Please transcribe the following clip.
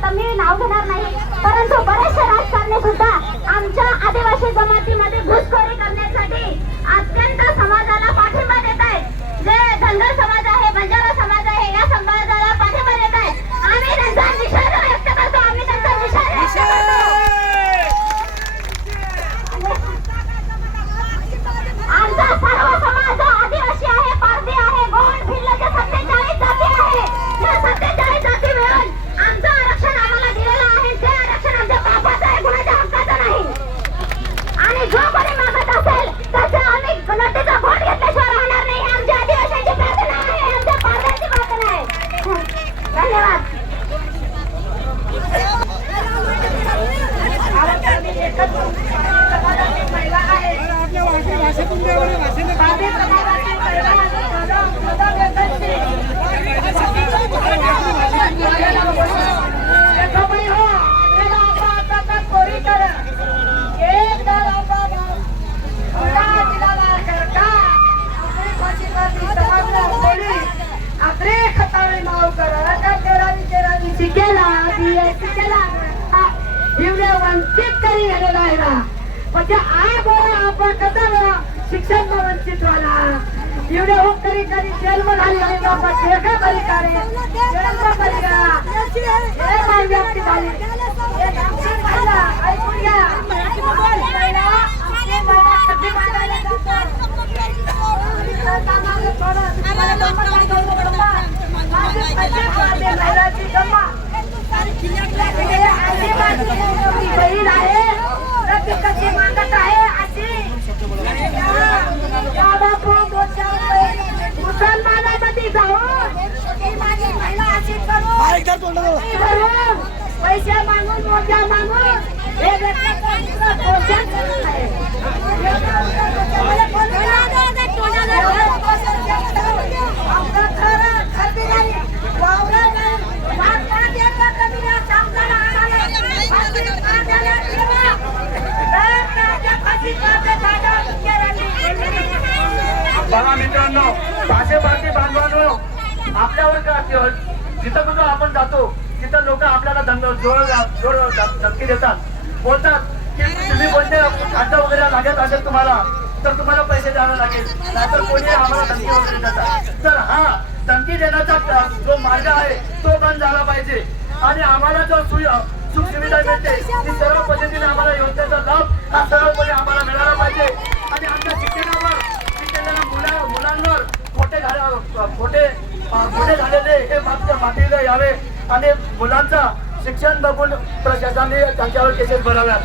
आता मी नाव घेणार नाही परंतु बरेचसे राजकारणी सुद्धा आमच्या आदिवासी जमातीमध्ये घुस Atreka também mal, cara. वंचित करी गेलेला आहे ना. म्हणजे आ बोला आपण कसा शिक्षण वंचित व्हायला. एवढे हो करी करी जन्म झाली बाबा करे जन्म करी का हे माय व्यक्ती झाली. ऐकून घ्या. जाऊन. ही बघा मित्रांनो भाषे भारती बांधवांनो आपल्यावर का जिथं कुठं आपण जातो तिथं लोक आपल्याला धंद जोड जोड धमकी देतात. बोलतात की तुम्ही कोणते खाद्य वगैरे लागत असेल तुम्हाला तर तुम्हाला पैसे द्यावे लागेल. नाहीतर कोणी आम्हाला धमकी वगैरे देतात. तर हा धमकी देण्याचा जो मार्ग आहे तो बंद झाला पाहिजे. आणि आम्हाला जो सुय सुख सुविधा मिळते ती सर्व पद्धतीने आम्हाला योजनेचा लाभ हा सर्वपणे आम्हाला मिळाला पाहिजे. हे मात्र यावे. आणि मुलांचा शिक्षण बघून प्रशासनाने त्यांच्यावर केसेस भराव्यात.